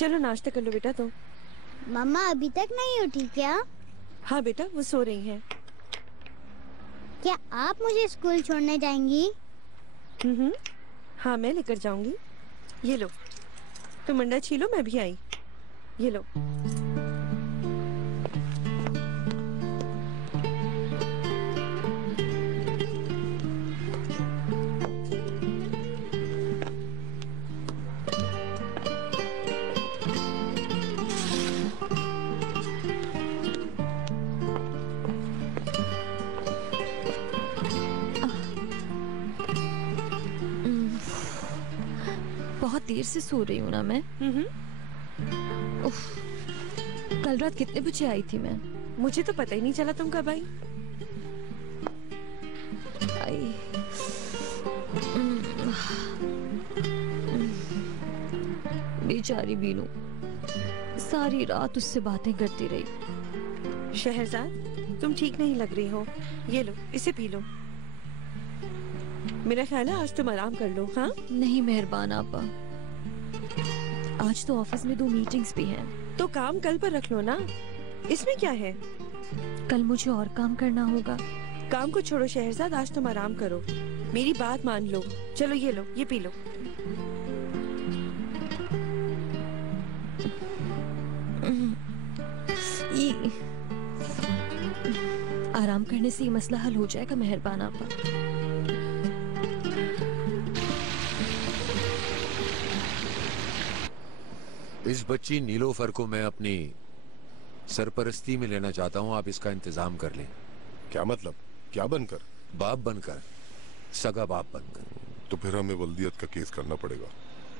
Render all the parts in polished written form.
चलो नाश्ता कर लो बेटा तुम। मम्मा अभी तक नहीं उठी क्या? हाँ बेटा, वो सो रही हैं। क्या आप मुझे स्कूल छोड़ने जाएंगी? हाँ मैं लेकर जाऊंगी। ये लो, तुम अंडा छीलो, मैं भी आई। ये लो। बहुत देर से सो रही हूँ ना मैं। उफ, कल रात कितने बजे आई थी मैं? मुझे तो पता ही नहीं चला तुम कब आई। बेचारी बीनू, सारी रात उससे बातें करती रही। शहरजाद, तुम ठीक नहीं लग रही हो। ये लो, इसे पी लो। मेरा ख्याल है आज तुम आराम कर लो। हाँ नहीं मेहरबान आपा, आज तो ऑफिस में 2 मीटिंग्स भी हैं। तो काम कल पर रख लो ना, इसमें क्या है। कल मुझे और काम करना होगा। काम को छोड़ो शहरजाद, आज तुम आराम करो, मेरी बात मान लो। चलो ये लो, ये पी लो। आराम करने से ये मसला हल हो जाएगा मेहरबान आपा। इस बच्ची नीलोफर को मैं अपनी सरपरस्ती में लेना चाहता हूँ, आप इसका इंतजाम कर लें। क्या मतलब? क्या बनकर? बाप बनकर, सगा बाप बनकर। तो फिर हमें वल्दियत का केस करना पड़ेगा।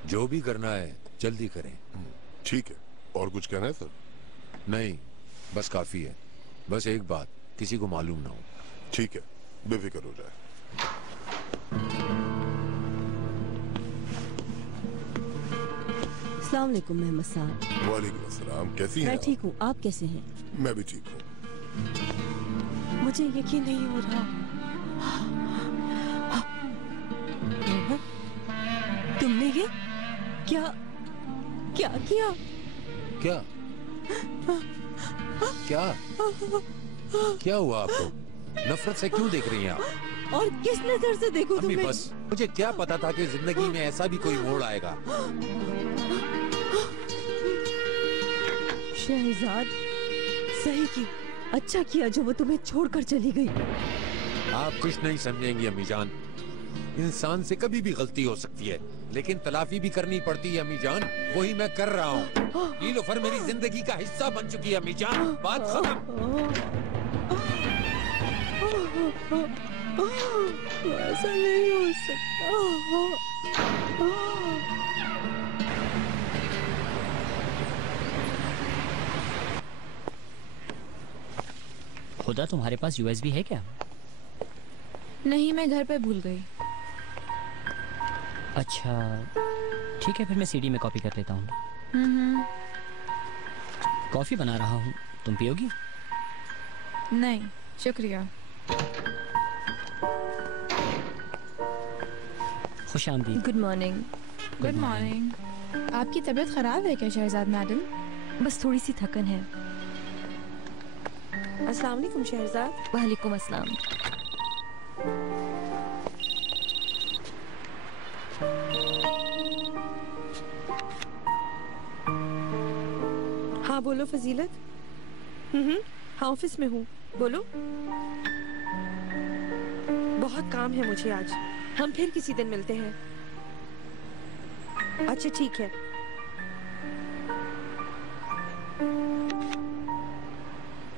जो भी करना है जल्दी करें। ठीक है। और कुछ कहना है सर? नहीं, बस काफी है। बस एक बात, किसी को मालूम ना हो। ठीक है, बेफिक्र हो जाए। अस्सलाम वालेकुम मेहमद साहब। वालेकुम अस्सलाम। कैसी हैं? मैं ठीक हूँ, आप कैसे हैं? मैं भी ठीक हूँ। मुझे यकीन नहीं हो रहा। तुमने ये क्या क्या किया? क्या क्या क्या हुआ आपको? नफरत से क्यों देख रही हैं आप? और किस नजर से देखूं अम्मी तुम्हें? बस, मुझे क्या पता था कि जिंदगी में ऐसा भी कोई मोड़ आएगा। शहजाद, सही की, अच्छा किया जो वो तुम्हें छोड़कर चली गई। आप कुछ नहीं समझेंगी अम्मी जान, इंसान से कभी भी गलती हो सकती है, लेकिन तलाफी भी करनी पड़ती है अम्मी जान। वही मैं कर रहा हूँ। नीलोफर मेरी जिंदगी का हिस्सा बन चुकी है अम्मी जान। बात खत्म। ऐसा नहीं हो सकता। खुदा, तुम्हारे पास यूएसबी है क्या? नहीं, मैं घर पे भूल गई। अच्छा ठीक है, फिर मैं सीडी में कॉपी कर लेता हूँ। कॉफी बना रहा हूँ, तुम पियोगी? नहीं शुक्रिया। खुश आमदीद। Good morning. Good morning. आपकी तबीयत खराब है क्या शहजाद मैडम? बस थोड़ी सी थकन है। अस्सलाम वालेकुम शहजाद। वालेकुम अस्सलाम। हाँ बोलो फजीलत। हाँ ऑफिस में हूँ, बोलो। बहुत काम है मुझे आज, हम फिर किसी दिन मिलते हैं। अच्छा ठीक है।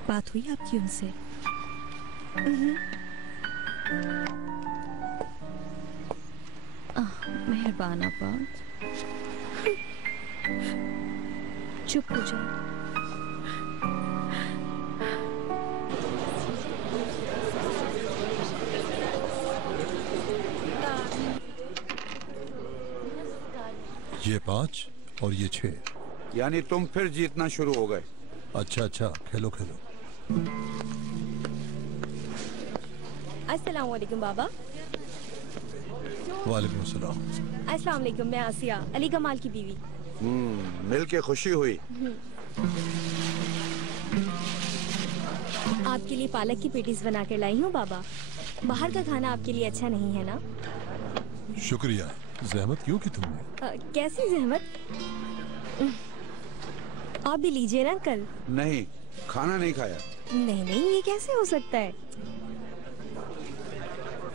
बात हुई आपकी उनसे? मेहरबान आपा, चुप हो जाओ। ये 5 और ये 6। यानी तुम फिर जीतना शुरू हो गए। अच्छा अच्छा, खेलो खेलो। अस्सलाम वालेकुम बाबा। वालेकुम सलाम। अस्सलाम वालेकुम, मैं आसिया, अली कमाल की बीवी। मिल के खुशी हुई। आपके लिए पालक की पेटीज बना कर लाई हूँ बाबा। बाहर का खाना आपके लिए अच्छा नहीं है ना? शुक्रिया। जहमत क्यों की तुमने? कैसी जहमत? आप भी लीजिए ना कल। नहीं, खाना नहीं खाया। नहीं नहीं, ये कैसे हो सकता है?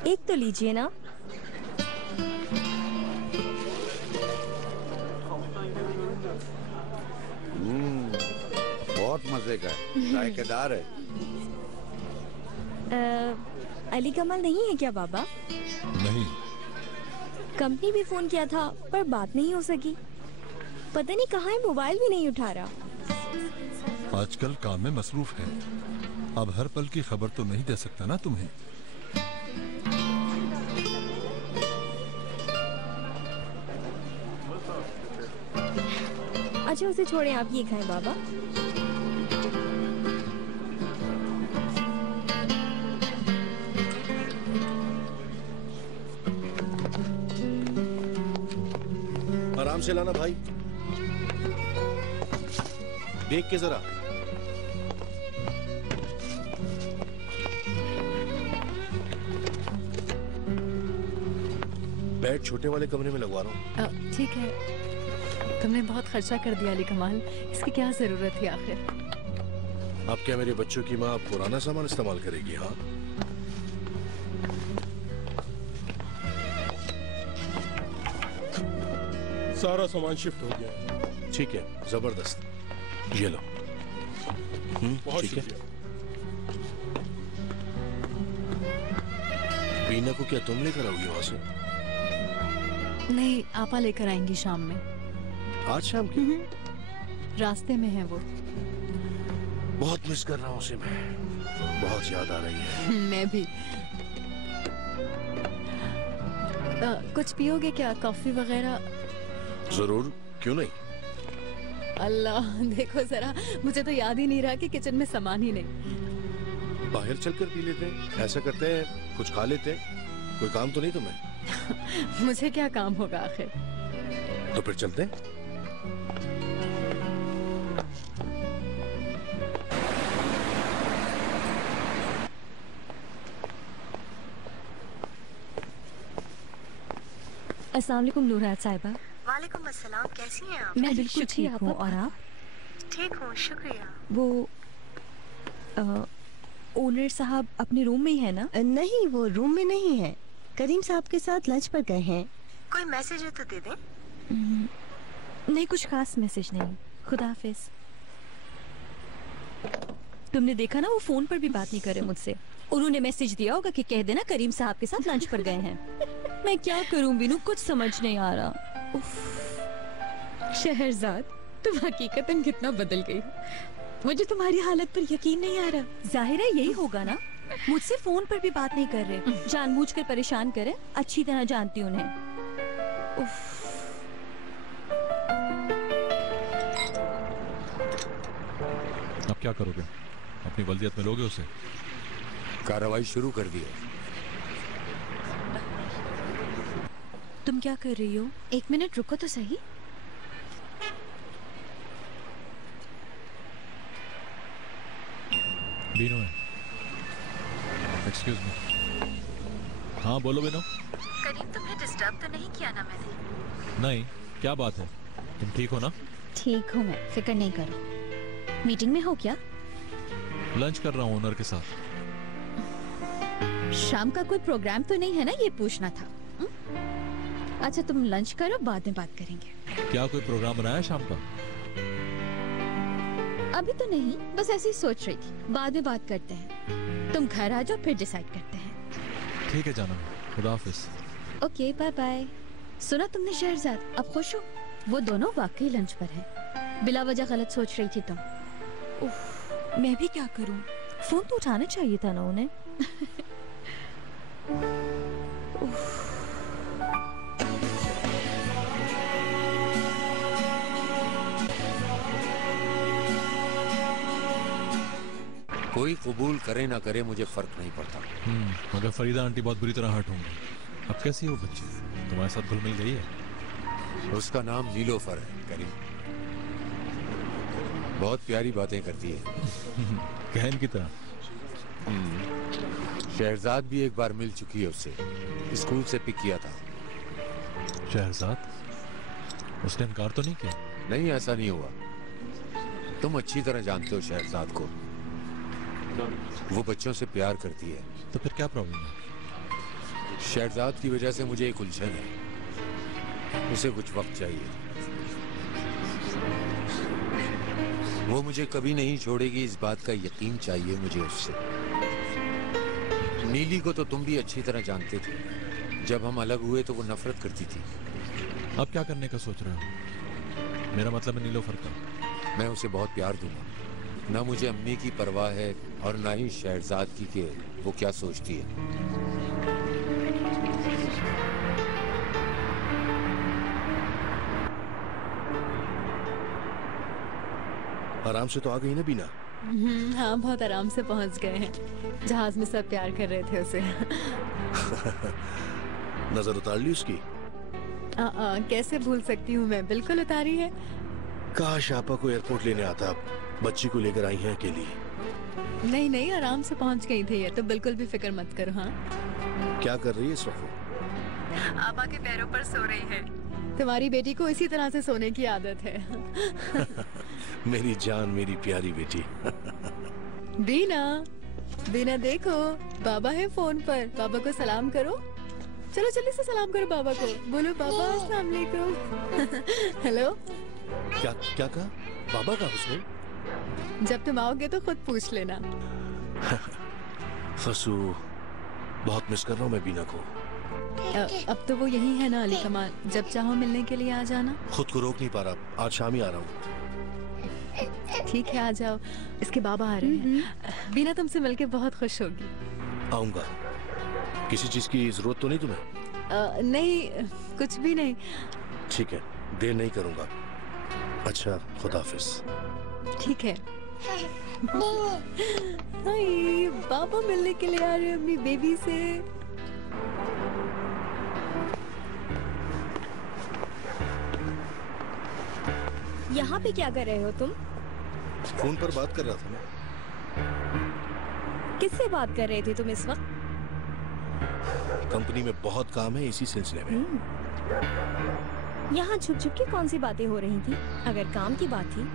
एक तो लीजिए ना। बहुत मजे का है, जायकेदार है। अली कमाल नहीं है क्या बाबा? नहीं। कंपनी भी फोन किया था पर बात नहीं हो सकी। पता नहीं कहाँ है, मोबाइल भी नहीं उठा रहा। आजकल काम में मसरूफ है, अब हर पल की खबर तो नहीं दे सकता ना तुम्हें। अच्छा उसे छोड़ें, आप ये खाएं बाबा। आराम से लाना भाई, देख के जरा। बेड छोटे वाले कमरे में लगवा रहा हूँ। ठीक है, तुमने बहुत खर्चा कर दिया अली कमाल, इसकी क्या जरूरत थी आखिर? अब क्या मेरे बच्चों की माँ पुराना सामान इस्तेमाल करेगी? हाँ, सारा सामान शिफ्ट हो गया। ठीक है, जबरदस्त। ये लो। बहुत ठीक है। शुक्रिया। बीना को क्या तुम लेकर आओगी वहां से? नहीं, आपा लेकर आएंगी शाम में। आज शाम की? रास्ते में है वो। बहुत मिस कर रहा हूँ उसे मैं, बहुत याद आ रही है। मैं भी। कुछ पियोगे क्या, कॉफी वगैरह? जरूर, क्यों नहीं। अल्लाह, देखो जरा, मुझे तो याद ही नहीं रहा कि किचन में सामान ही नहीं। बाहर चलकर पी लेते हैं, ऐसा करते हैं, कुछ खा लेते हैं। कोई काम तो नहीं तुम्हें? मुझे क्या काम होगा आखिर? तो फिर चलते हैं। अस्सलाम वालेकुम नूरात साहिबा। वालेकुम अस्सलाम, कैसी हैं आप? मैं बिल्कुल ठीक हूँ, और आप? ठीक हूँ, शुक्रिया। वो ओनर साहब अपने रूम में ही है ना? नहीं, वो रूम में नहीं है, करीम साहब के साथ लंच पर गए हैं। कोई मैसेज है तो दे दें। नहीं, कुछ खास मैसेज नहीं। खुदा हाफिज। तुमने देखा ना, वो फोन पर भी बात नहीं करे मुझसे। उन्होंने मैसेज दिया होगा कि कह देना करीम साहब के साथ लंच पर गए हैं। मैं क्या करूं बिनू, कुछ समझ नहीं आ रहा। शहरजाद, तुम हकीकतन कितना बदल गई हो। मुझे तुम्हारी हालत पर यकीन नहीं आ रहा। जाहिर है यही होगा ना, मुझसे फोन पर भी बात नहीं कर रहे, जानबूझकर परेशान करे। अच्छी तरह जानती हूँ उन्हें। अब क्या करोगे? अपनी वल्दियत में लोगे उसे? कार्रवाई शुरू कर दी है। तुम क्या कर रही हो? एक मिनट रुको तो सही। बीनो है। Excuse me. हाँ बोलो बीनो। करीम, तुम्हें डिस्टर्ब तो नहीं किया ना मैंने? नहीं, क्या बात है? तुम ठीक हो ना? ठीक हूँ मैं, फिक्र नहीं करो। मीटिंग में हो क्या? लंच कर रहा हूँ ओनर के साथ। शाम का कोई प्रोग्राम तो नहीं है ना, ये पूछना था। अच्छा तुम लंच करो, बाद में बात करेंगे। क्या कोई प्रोग्राम बनाया शाम का? अभी तो नहीं, बस ऐसे ही सोच रही थी, बाद में बात करते हैं। तुम घर आ जाओ, फिर डिसाइड करते हैं। ठीक है जानम, खुदा हाफिज। Okay bye bye. सुना तुमने शहरजाद, अब खुश हो? वो दोनों वाकई लंच पर हैं। बिला वजह गलत सोच रही थी तुम। मैं भी क्या करूं? फोन तो उठाना चाहिए था ना उन्हें। कोई कबूल करे ना करे मुझे फर्क नहीं पड़ता। मगर फरीदा आंटी बहुत बुरी तरह हर्ट होंगी। अब कैसी हो बच्ची? तुम्हारे साथ घुल मिल गई है? उसका नाम नीलोफर है करीम। बहुत प्यारी बातें करती है। कहन की तरह। शहरजाद भी एक बार मिल चुकी है उससे, स्कूल से पिक किया था। शहरजाद? उसने इनकार तो नहीं किया? नहीं, ऐसा नहीं हुआ। तुम अच्छी तरह जानते हो शहरजाद को, वो बच्चों से प्यार करती है। तो फिर क्या प्रॉब्लम है? शहरजाद की वजह से मुझे एक उलझन है, उसे कुछ वक्त चाहिए। वो मुझे कभी नहीं छोड़ेगी, इस बात का यकीन चाहिए मुझे उससे। नीली को तो तुम भी अच्छी तरह जानते थे, जब हम अलग हुए तो वो नफरत करती थी। अब क्या करने का सोच रहे हो? मेरा मतलब है नीलोफर का। मैं उसे बहुत प्यार दूंगा। ना मुझे अम्मी की परवाह है और ना ही शहरजाद की कि वो क्या सोचती है। आराम से तो आ गई ना बीना? हाँ, बहुत आराम से पहुंच गए हैं। जहाज में सब प्यार कर रहे थे उसे। नजर उतार ली उसकी? कैसे भूल सकती हूँ मैं, बिल्कुल उतारी है। काश आपा को एयरपोर्ट लेने आता, बच्ची को लेकर आई हैं अकेली। नहीं नहीं, आराम से पहुंच गई थी ये तो, बिल्कुल भी फिक्र मत करो। हाँ, क्या कर रही है इस वक्त? आपा के पैरों पर सो रही है। तुम्हारी बेटी को इसी तरह से सोने की आदत है। मेरी जान, मेरी प्यारी बेटी। बीना, बीना देखो, बाबा है फोन पर, बाबा को सलाम करो। चलो जल्दी से सलाम करो बाबा को, बोलो बाबा अस्सलाम वालेकुम। हेलो। क्या क्या कहा? बाबा का हुस्न? जब तुम आओगे तो खुद पूछ लेना। फसू, बहुत मिस कर रहा हूँ मैं बीना को। अब तो वो यही है ना अली कमाल, जब चाहो मिलने के लिए आ जाना। खुद को रोक नहीं पा रहा, आज शाम ही आ रहा हूँ। ठीक है, आ जाओ। इसके बाबा आ रहे हैं। बीना तुमसे मिलके बहुत खुश होगी। आऊंगा। किसी चीज की जरूरत तो नहीं तुम्हें? नहीं, कुछ भी नहीं। ठीक है, देर नहीं करूंगा। अच्छा, खुदाफिज। ठीक है। बाबा मिलने के लिए आ रहे हैं अपनी बेबी से। यहाँ पे क्या कर रहे हो तुम? फोन पर बात कर रहा था मैं। किससे बात कर रहे थे तुम इस वक्त? कंपनी में बहुत काम है, इसी सिलसिले में। यहाँ छुप छुप के कौन सी बातें हो रही थी? अगर काम की बात थी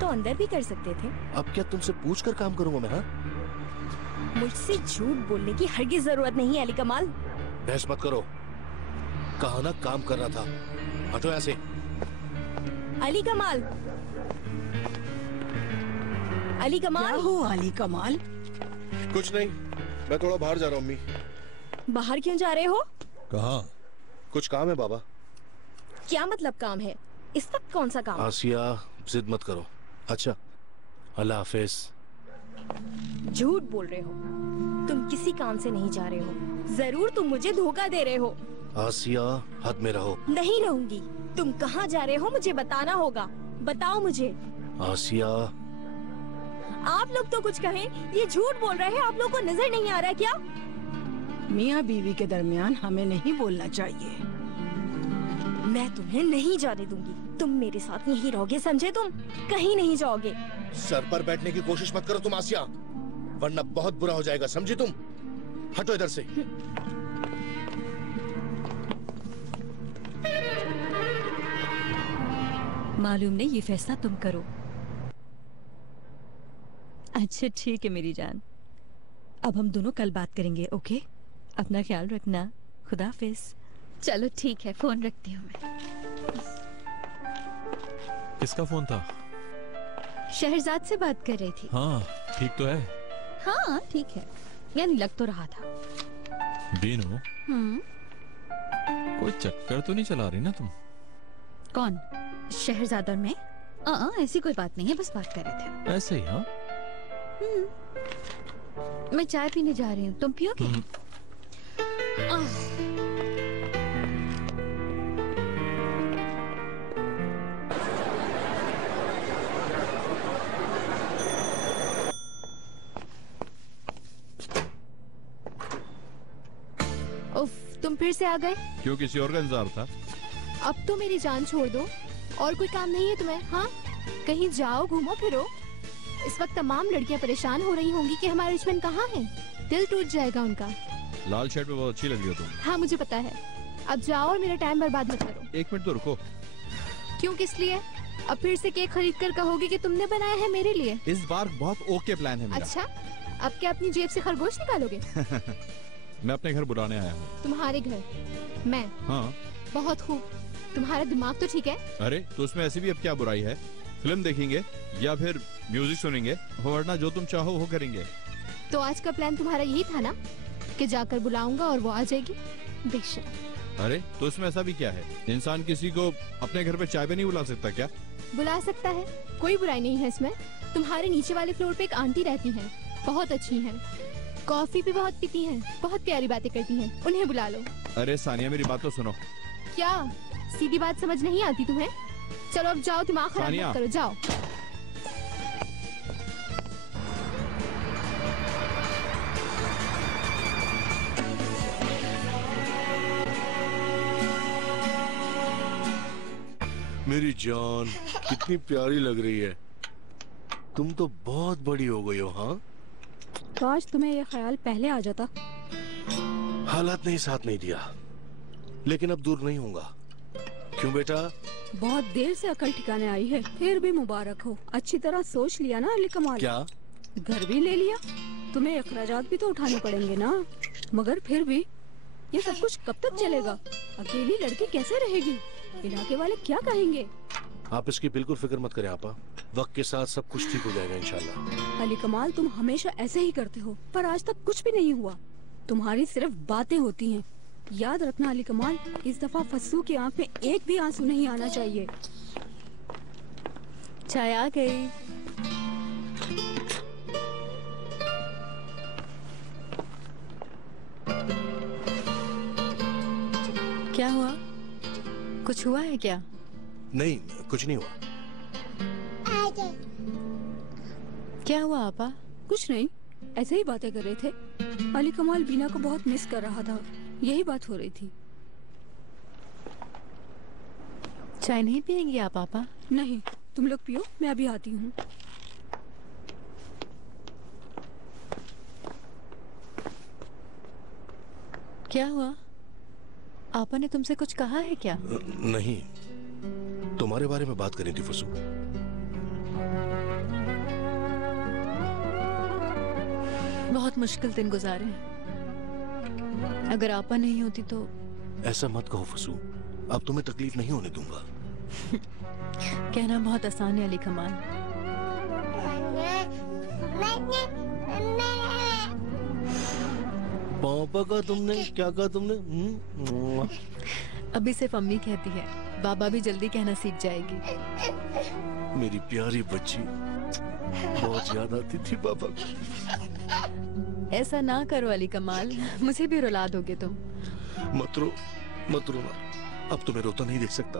तो अंदर भी कर सकते थे। अब क्या तुमसे पूछकर काम करूंगा मैं? हाँ, मुझसे झूठ बोलने की हरगिज़ जरूरत नहीं है अली कमाल। बहस मत करो, कहा ना काम कर रहा था। हटो यहाँ से। अली कमाल, अली कमाल। क्या हो अली कमाल? कुछ नहीं, मैं थोड़ा बाहर जा रहा हूँ। अम्मी, बाहर क्यों जा रहे हो? कहाँ? कुछ काम है बाबा। क्या मतलब काम है? इस वक्त कौन सा काम? आसिया, जिद मत करो। अच्छा, अल्लाह हाफिज। झूठ बोल रहे हो, तुम किसी काम से नहीं जा रहे हो। जरूर तुम मुझे धोखा दे रहे हो। आसिया, हद में रहो। नहीं रहूंगी। तुम कहाँ जा रहे हो मुझे बताना होगा। बताओ मुझे। आसिया, आप लोग तो कुछ कहें, ये झूठ बोल रहे हैं। आप लोग को नजर नहीं आ रहा क्या? मियाँ बीवी के दरमियान हमें नहीं बोलना चाहिए। मैं तुम्हें नहीं जाने दूंगी। तुम मेरे साथ यहीं रहोगे, समझे? तुम कहीं नहीं जाओगे। सर पर बैठने की कोशिश मत करो तुम आसिया, वरना बहुत बुरा हो जाएगा, समझी तुम? हटो इधर से। मालूम नहीं, ये फैसला तुम करो। अच्छा ठीक है मेरी जान, अब हम दोनों कल बात करेंगे। ओके, अपना ख्याल रखना। खुदाफिज। चलो ठीक है, फोन रखती हूँ मैं। किसका फोन था? शहरजाद से बात कर रही थी। हाँ, ठीक तो है? हाँ ठीक है, यानी लग तो रहा था। बीनू, कोई चक्कर तो नहीं चला रही ना तुम? कौन? शहरजाद और मैं? ऐसी कोई बात नहीं है, बस बात कर रहे थे। ऐसे ही? हाँ, मैं चाय पीने जा रही हूँ, तुम पियोगे? उफ, तुम फिर से आ गए? क्यों, किसी और का इंतजार था? अब तो मेरी जान छोड़ दो। और कोई काम नहीं है तुम्हें? हाँ, कहीं जाओ, घूमो फिरो। इस वक्त तमाम लड़कियां परेशान हो रही होंगी कि हमारा रिचमन कहाँ है। दिल टूट जाएगा उनका। लाल शर्ट में बहुत अच्छी लग रही हो तुम। हाँ मुझे पता है। अब जाओ और मेरा टाइम बर्बाद मत करो। 1 मिनट तो रुको। क्यों, किस लिए? अब फिर से केक खरीद कर कहोगे कि तुमने बनाया है मेरे लिए? इस बार बहुत ओके प्लान है मेरा। अच्छा, अब क्या अपनी जेब से खरगोश निकालोगे? मैं अपने घर बुलाने आया हूँ। तुम्हारे घर? मैं? हाँ। बहुत खूब। तुम्हारा दिमाग तो ठीक है? अरे तो उसमें ऐसी भी अब क्या बुराई है? फिल्म देखेंगे या फिर म्यूजिक सुनेंगे, वरना जो तुम चाहो वो करेंगे। तो आज का प्लान तुम्हारा यही था ना, कि जाकर बुलाऊंगा और वो आ जाएगी? बेशक। अरे तो इसमें ऐसा भी क्या है? इंसान किसी को अपने घर पे चाय पे नहीं बुला सकता क्या? बुला सकता है, कोई बुराई नहीं है इसमें। तुम्हारे नीचे वाले फ्लोर पे एक आंटी रहती हैं, बहुत अच्छी हैं, कॉफी भी बहुत पीती हैं, बहुत प्यारी बातें करती हैं, उन्हें बुला लो। अरे सानिया मेरी बात तो सुनो। क्या सीधी बात समझ नहीं आती तुम्हें? चलो अब जाओ, दिमाग खराब मत करो, जाओ। मेरी जान कितनी प्यारी लग रही है। तुम तो बहुत बड़ी हो गई हो। हाँ, काश तुम्हें ये ख्याल पहले आ जाता। हालात ने साथ नहीं दिया, लेकिन अब दूर नहीं होगा। क्यों बेटा? बहुत देर से अकल ठिकाने आई है। फिर भी मुबारक हो, अच्छी तरह सोच लिया ना अली कमाल। क्या? घर भी ले लिया, तुम्हें अखराजात भी तो उठाने पड़ेंगे ना। मगर फिर भी ये सब कुछ कब तक चलेगा? अकेली लड़की कैसे रहेगी? इलाके वाले क्या कहेंगे? आप इसकी बिल्कुल फिक्र मत करें आपा, वक्त के साथ सब कुछ ठीक हो जाएगा इंशाल्लाह। अली कमाल, तुम हमेशा ऐसे ही करते हो, पर आज तक कुछ भी नहीं हुआ। तुम्हारी सिर्फ बातें होती हैं। याद रखना अली कमाल, इस दफा फस्सू की आंख में एक भी आंसू नहीं आना चाहिए। चाय आ गई। क्या हुआ? कुछ हुआ है क्या? नहीं, कुछ नहीं हुआ। क्या हुआ आपा? कुछ नहीं, ऐसे ही बातें कर रहे थे। अली कमाल बीना को बहुत मिस कर रहा था, यही बात हो रही थी। चाय नहीं पियेंगी आप पापा? नहीं, तुम लोग पियो, मैं अभी आती हूँ। क्या हुआ? आपा ने तुमसे कुछ कहा है क्या? नहीं, तुम्हारे बारे में बात करी थी फसू। बहुत मुश्किल दिन गुजारे हैं। अगर आपा नहीं होती तो। ऐसा मत कहो फसू, अब तुम्हें तकलीफ नहीं होने दूंगा। कहना बहुत आसान है अली कमाल। पापा का तुमने क्या कहा? तुमने अभी सिर्फ अम्मी कहती है, बाबा भी जल्दी कहना सीख जाएगी। मेरी प्यारी बच्ची, बहुत याद आती थी पापा को। ऐसा ना करो अली कमाल, मुझे भी रुला दोगे तुम। मत रो ना, अब तुम्हें रोता नहीं देख सकता।